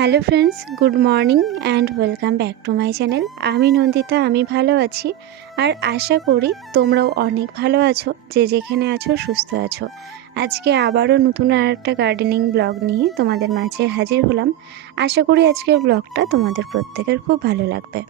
Hello friends good morning and welcome back to my channel আমি নন্দিতা, আমি ভালো আছি। আর আশা করি তোমরাও অনেক ভালো আছো, যে যেখানে আছো সুস্থ আছো। আজকে আবারও নতুন আর একটা গার্ডেনিং ব্লগ নিয়ে তোমাদের মাঝে হাজির হলাম। আশা করি আজকের ব্লগটা তোমাদের প্রত্যেকের খুব ভালো লাগবে।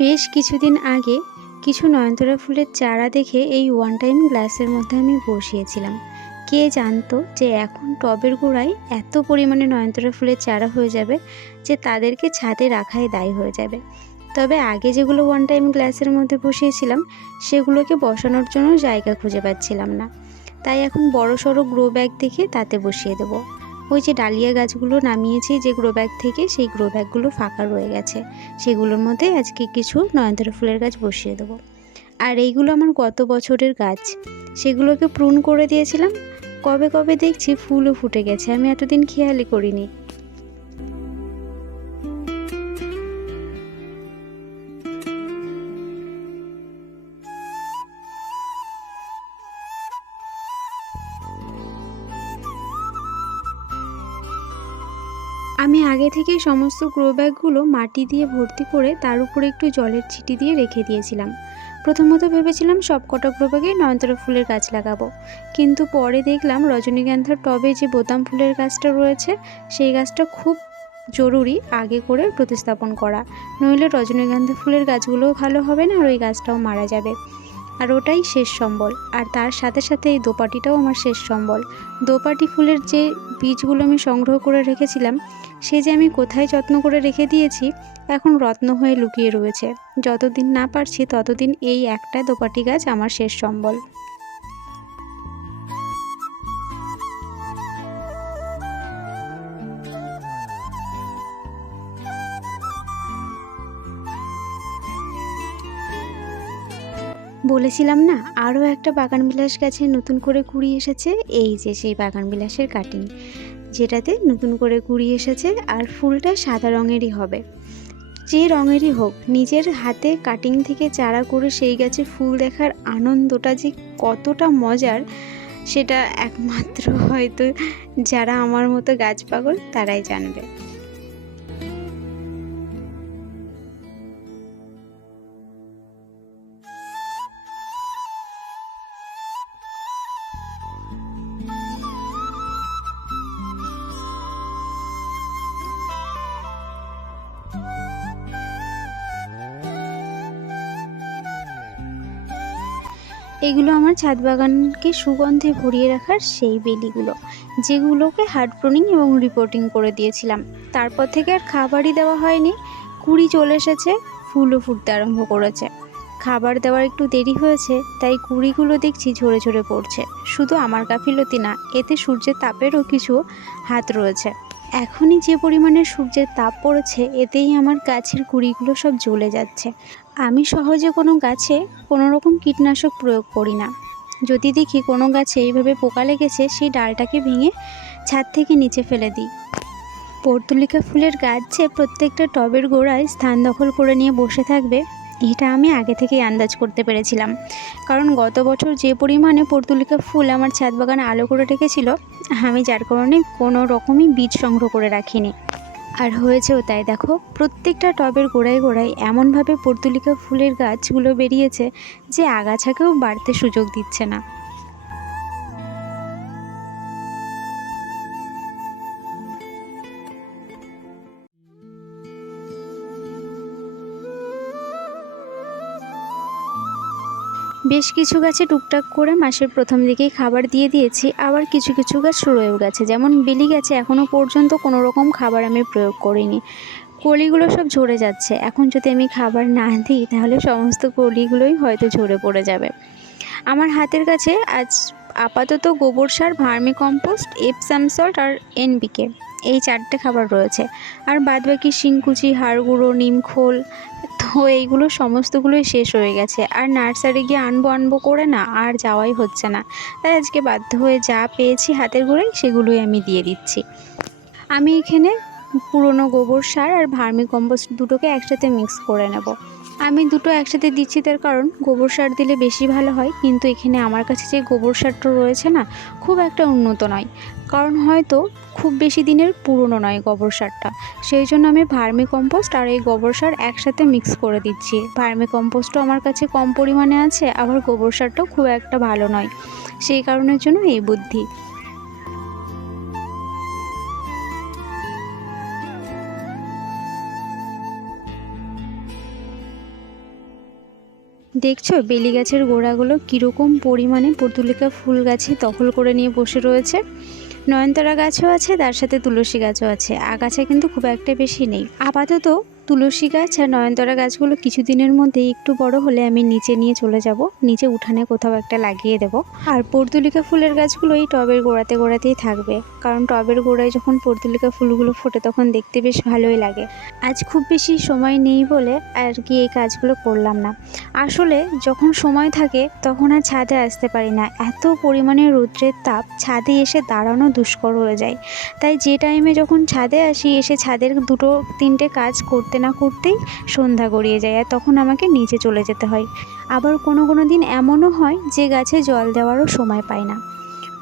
বেশ কিছুদিন আগে কিছু নয়নতরা ফুলের চারা দেখে এই ওয়ান টাইম গ্লাসের মধ্যে আমি বসিয়েছিলাম। কে জানতো যে এখন টবের গোড়ায় এত পরিমাণে নয়নতরা ফুলের চারা হয়ে যাবে যে তাদেরকে ছাদে রাখাই দায়ী হয়ে যাবে। তবে আগে যেগুলো ওয়ান টাইম গ্লাসের মধ্যে বসিয়েছিলাম, সেগুলোকে বসানোর জন্য জায়গা খুঁজে পাচ্ছিলাম না। তাই এখন বড় সড়ো গ্রো ব্যাগ দেখে তাতে বসিয়ে দেবো। ওই যে ডালিয়া গাছগুলো নামিয়েছি যে গ্রো ব্যাগ থেকে, সেই গ্রো ব্যাগগুলো ফাঁকা রয়ে গেছে। সেগুলোর মধ্যে আজকে কিছু নয়নতারা ফুলের গাছ বসিয়ে দেবো। আর এইগুলো আমার গত বছরের গাছ। সেগুলোকে প্রুন করে দিয়েছিলাম। কবে কবে দেখছি ফুলও ফুটে গেছে। আমি এতদিন খেয়ালই করিনি। আমি আগে থেকেই সমস্ত গ্রো ব্যাগগুলো মাটি দিয়ে ভর্তি করে তার উপরে একটু জলের ছিটি দিয়ে রেখে দিয়েছিলাম। প্রথমত ভেবেছিলাম সব কটা গ্রো ব্যাগে নয়নতারা ফুলের গাছ লাগাবো। কিন্তু পরে দেখলাম রজনীগন্ধার টবে যে বোতাম ফুলের গাছটা রয়েছে, সেই গাছটা খুব জরুরি আগে করে প্রতিস্থাপন করা। নইলে রজনীগন্ধা ফুলের গাছগুলোও ভালো হবে না আর ওই গাছটাও মারা যাবে। আর ওটাই শেষ সম্বল। আর তার সাথে সাথে এই দোপাটিটাও আমার শেষ সম্বল। দোপাটি ফুলের যে বীজগুলো আমি সংগ্রহ করে রেখেছিলাম, সে যে আমি কোথায় যত্ন করে রেখে দিয়েছি, এখন রত্ন হয়ে লুকিয়ে রয়েছে। যতদিন না পারছি, ততদিন এই একটা দোপাটি গাছ আমার শেষ সম্বল। বলেছিলাম না, আরও একটা বাগান বিলাস গাছে নতুন করে কুড়ি এসেছে, এই যে সেই বাগান বিলাসের কাটিং, যেটাতে নতুন করে কুড়ি এসেছে আর ফুলটা সাদা রঙেরই হবে। যে রঙেরই হোক, নিজের হাতে কাটিং থেকে চারা করে সেই গাছে ফুল দেখার আনন্দটা যে কতটা মজার, সেটা একমাত্র হয়তো যারা আমার মতো গাছ পাগল তারাই জানবে। এগুলো আমার ছাদ বাগানকে সুগন্ধে ভরিয়ে রাখার সেই বেলিগুলো, যেগুলোকে হার্ড প্রুনিং এবং রিপোর্টিং করে দিয়েছিলাম। তারপর থেকে আর খাবারই দেওয়া হয়নি। কুড়ি চলে এসেছে, ফুলও ফুটতে আরম্ভ করেছে। খাবার দেওয়ার একটু দেরি হয়েছে, তাই কুড়িগুলো দেখছি ঝরে ঝরে পড়ছে। শুধু আমার গাফিলতি না, এতে সূর্যের তাপেরও কিছু হাত রয়েছে। এখনই যে পরিমাণে সূর্যের তাপ পড়েছে, এতেই আমার গাছের কুড়িগুলো সব জ্বলে যাচ্ছে। আমি সহজে কোনো গাছে কোনো রকম কীটনাশক প্রয়োগ করি না। যদি দেখি কোনো গাছে এইভাবে পোকা লেগেছে, সেই ডালটাকে ভেঙে ছাদ থেকে নিচে ফেলে দিই। পর্তুলিকা ফুলের গাছ যে প্রত্যেকটা টবের গোড়ায় স্থান দখল করে নিয়ে বসে থাকবে, এটা আমি আগে থেকেই আন্দাজ করতে পেরেছিলাম। কারণ গত বছর যে পরিমাণে পর্তুলিকা ফুল আমার ছাদ বাগানে আলো করে রেখেছিল, আমি যার কারণে কোনো রকমই বীজ সংগ্রহ করে রাখিনি। আর হয়েছেও তাই। দেখো, প্রত্যেকটা টবের গোড়ায় গোড়ায় এমনভাবে পর্তুলিকা ফুলের গাছগুলো বেরিয়েছে যে আগাছাকেও বাড়তে সুযোগ দিচ্ছে না। বেশ কিছু গাছে টুকটাক করে মাসের প্রথম দিকেই খাবার দিয়ে দিয়েছি, আবার কিছু কিছু গাছ রয়েও গেছে। যেমন বেলি গাছে এখনও পর্যন্ত কোনো রকম খাবার আমি প্রয়োগ করিনি। কলিগুলো সব ঝরে যাচ্ছে। এখন যদি আমি খাবার না দিই, তাহলে সমস্ত কলিগুলোই হয়তো ঝরে পড়ে যাবে। আমার হাতের কাছে আজ আপাতত গোবর সার, ভার্মি কম্পোস্ট এপসাম আর এনবিকে। এই চারটে খাবার রয়েছে। আর বাদবাকি শিংকুচি হাড় গুঁড়ো নিমখোল তো এইগুলো সমস্তগুলোই শেষ হয়ে গেছে। আর নার্সারি গিয়ে আনব আনব করে না, আর যাওয়াই হচ্ছে না। তাই আজকে বাধ্য হয়ে যা পেয়েছি হাতের গোড়ায়, সেগুলোই আমি দিয়ে দিচ্ছি। আমি এখানে পুরনো গোবর সার আর ভার্মি কম্পোস্ট দুটোকে একসাথে মিক্স করে নেব। আমি দুটো একসাথে দিচ্ছি তার কারণ গোবর সার দিলে বেশি ভালো হয়, কিন্তু এখানে আমার কাছে যে গোবর সারটা রয়েছে না, খুব একটা উন্নত নয়। কারণ হয়তো খুব বেশি দিনের পুরনো নয় গোবর সারটা। সেই জন্য আমি ভার্মি কম্পোস্ট আর এই গোবর সার একসাথে মিক্স করে দিচ্ছি। ভার্মি কম্পোস্টও আমার কাছে কম পরিমাণে আছে, আবার গোবর সারটাও খুব একটা ভালো নয়। সেই কারণের জন্য এই বুদ্ধি। দেখছ? বেলি গাছের গোড়াগুলো কীরকম পরিমাণে পর্তুলিকা ফুল গাছই দখল করে নিয়ে বসে রয়েছে। নয়নতারা গাছও আছে, তার সাথে তুলসী গাছও আছে। আগাছা কিন্তু খুব একটা বেশি নেই। আপাতত তুলসী গাছ আর নয়নতরা গাছগুলো কিছুদিনের মধ্যে একটু বড় হলে আমি নিচে নিয়ে চলে যাব। নিচে উঠানে কোথাও একটা লাগিয়ে দেব। আর পর্তুলিকা ফুলের গাছগুলো এই টবের গোড়াতে গোড়াতেই থাকবে। কারণ টবের গোড়ায় যখন পর্তুলিকা ফুলগুলো ফোটে তখন দেখতে বেশ ভালোই লাগে। আজ খুব বেশি সময় নেই বলে আর কি এই কাজগুলো করলাম না। আসলে যখন সময় থাকে তখন আর ছাদে আসতে পারি না। এত পরিমাণে রৌদ্রের তাপ ছাদে এসে দাঁড়ানো দুষ্কর হয়ে যায়। তাই যে টাইমে যখন ছাদে আসি এসে ছাদের দুটো তিনটে কাজ করতে না করতেই সন্ধ্যা গড়িয়ে যায় আর তখন আমাকে নিচে চলে যেতে হয়। আবার কোনো কোনো দিন এমনও হয় যে গাছে জল দেওয়ারও সময় পাই না।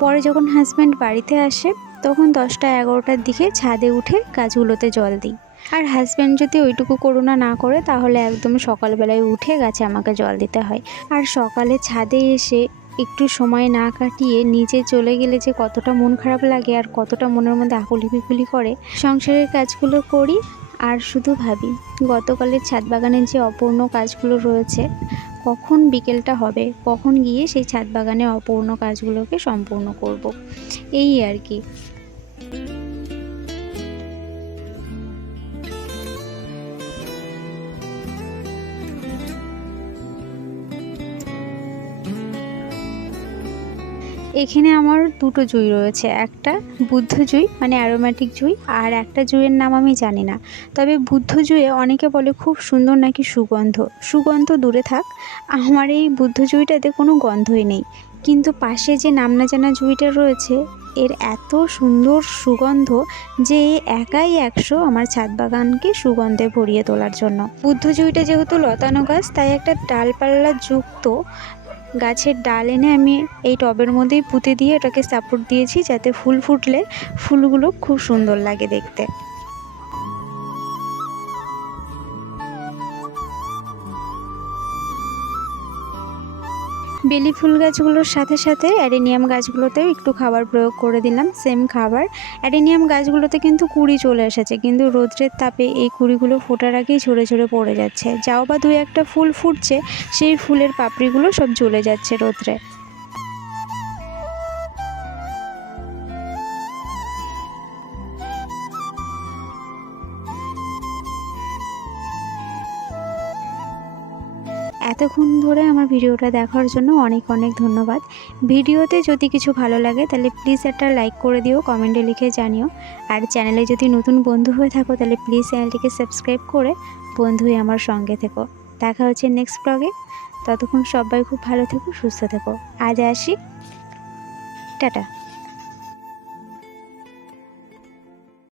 পরে যখন হাজব্যান্ড বাড়িতে আসে, তখন দশটা এগারোটার দিকে ছাদে উঠে গাছগুলোতে জল দিই। আর হাজব্যান্ড যদি ওইটুকু করুণা না করে, তাহলে একদম সকালবেলায় উঠে গাছে আমাকে জল দিতে হয়। আর সকালে ছাদে এসে একটু সময় না কাটিয়ে নিচে চলে গেলে যে কতটা মন খারাপ লাগে আর কতটা মনের মধ্যে আকুলি বিকুলি করে, সংসারের কাজগুলো করি আর শুধু ভাবি, গতকালের ছাদ বাগানের যে অপূর্ণ কাজগুলো রয়েছে, কখন বিকেলটা হবে, কখন গিয়ে সেই ছাদ বাগানে অপূর্ণ কাজগুলোকে সম্পূর্ণ করব। এই আর কি এখানে আমার দুটো জুই রয়েছে, একটা বুদ্ধ জুই মানে অ্যারোম্যাটিক জুই, আর একটা জুইয়ের নাম আমি জানি না। তবে বুদ্ধ জুয়ে অনেকে বলে খুব সুন্দর নাকি সুগন্ধ। সুগন্ধ দূরে থাক, আমার এই বুদ্ধ জুইটাতে কোনো গন্ধই নেই। কিন্তু পাশে যে নাম না জানা জুইটা রয়েছে, এর এত সুন্দর সুগন্ধ যে একাই একশো আমার ছাদ বাগানকে সুগন্ধে ভরিয়ে তোলার জন্য। বুদ্ধ জুইটা যেহেতু লতানো গাছ, তাই একটা ডালপাল্লা যুক্ত গাছের ডাল এনে আমি এই টবের মধ্যেই পুঁতে দিয়ে এটাকে সাপোর্ট দিয়েছি যাতে ফুল ফুটলে ফুলগুলো খুব সুন্দর লাগে দেখতে। বেলি ফুল গাছগুলোর সাথে সাথে অ্যাডেনিয়াম গাছগুলোতেও একটু খাবার প্রয়োগ করে দিলাম, সেম খাবার। অ্যাডেনিয়াম গাছগুলোতে কিন্তু কুড়ি চলে এসেছে, কিন্তু রোদ্রের তাপে এই কুড়িগুলো ফোটার আগেই ঝরে ঝরে পড়ে যাচ্ছে। যাও বা দু একটা ফুল ফুটছে, সেই ফুলের পাপড়িগুলো সব জ্বলে যাচ্ছে রৌদ্রে। এতক্ষণ ধরে আমার ভিডিওটা দেখার জন্য অনেক অনেক ধন্যবাদ। ভিডিওতে যদি কিছু ভালো লাগে তাহলে প্লিজ একটা লাইক করে দিও কমেন্টে লিখে জানিও। আর চ্যানেলে যদি নতুন বন্ধু হয়ে থাকো তাহলে প্লিজ চ্যানেলটিকে সাবস্ক্রাইব করে বন্ধু হয়ে আমার সঙ্গে থেকো। দেখা হচ্ছে নেক্সট ব্লগে ততক্ষণ সবাই খুব ভালো থেকো, সুস্থ থেকো। আজ আসি। টাটা।